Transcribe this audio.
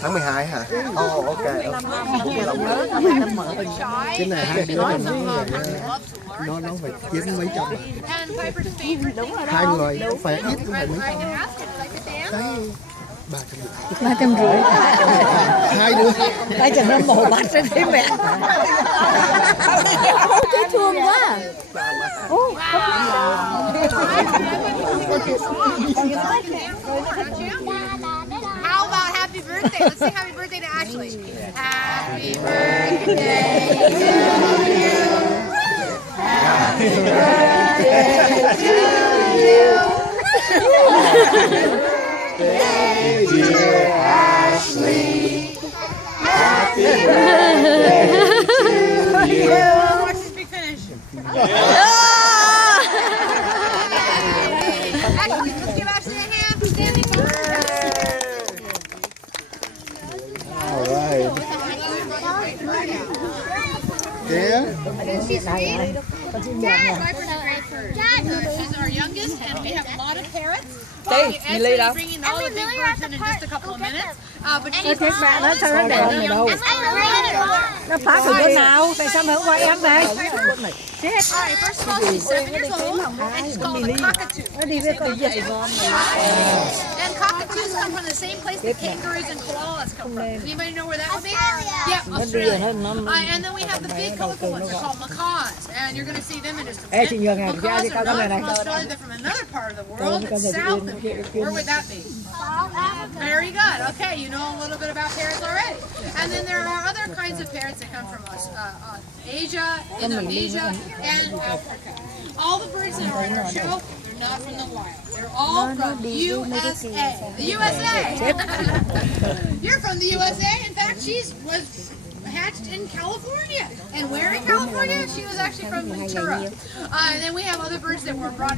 Tháng 12 hả? Ok. Cái này hai đứa nó phải kiếm mấy trăm. Hai người phải ít cũng phải mấy trăm. Cái 350. hai đứa. Tại cho nó mồ bát ra thế mẹ. Thấy thương quá. How about happy birthday? Let's say happy birthday to Ashley. Happy birthday to you. Happy birthday to you. Dear Ashley. Happy birthday to you. Watch this be finished. Ashley, let's give Ashley a hand for standing by. All right. Yeah. She's sweet. She's our youngest, and we have a lot of parrots. Ed's bringing all the big birds in just a couple of minutes. But she's Cái mẹ nó sao nó đẹp này đâu. Nó phá từ bữa nào? Tại sao mày không gọi em về? Alright, first of all, she's 7 years old, and she's called a cockatoo. Nó đi với con dậy con. And cockatoos come from the same place that kangaroos and koalas come from. Anybody know where that would be? Yeah, Australia. And then we have the big colorful ones. They're called macaws, and you're going to see them in just a Ê chị minute. nhường Macaws chị are cao not này from Australia. They're from another part of the world. It's south of here. Where would that be? Very good. Okay, you know a little bit about parrots already. And then there are other kinds of parrots that come from Asia, Indonesia, and Africa. All the birds that are in our show, they're not from the wild. They're all from USA. The USA. You're from the USA. In fact, was hatched in California. And where in California? She was actually from Ventura. And then we have other birds that were brought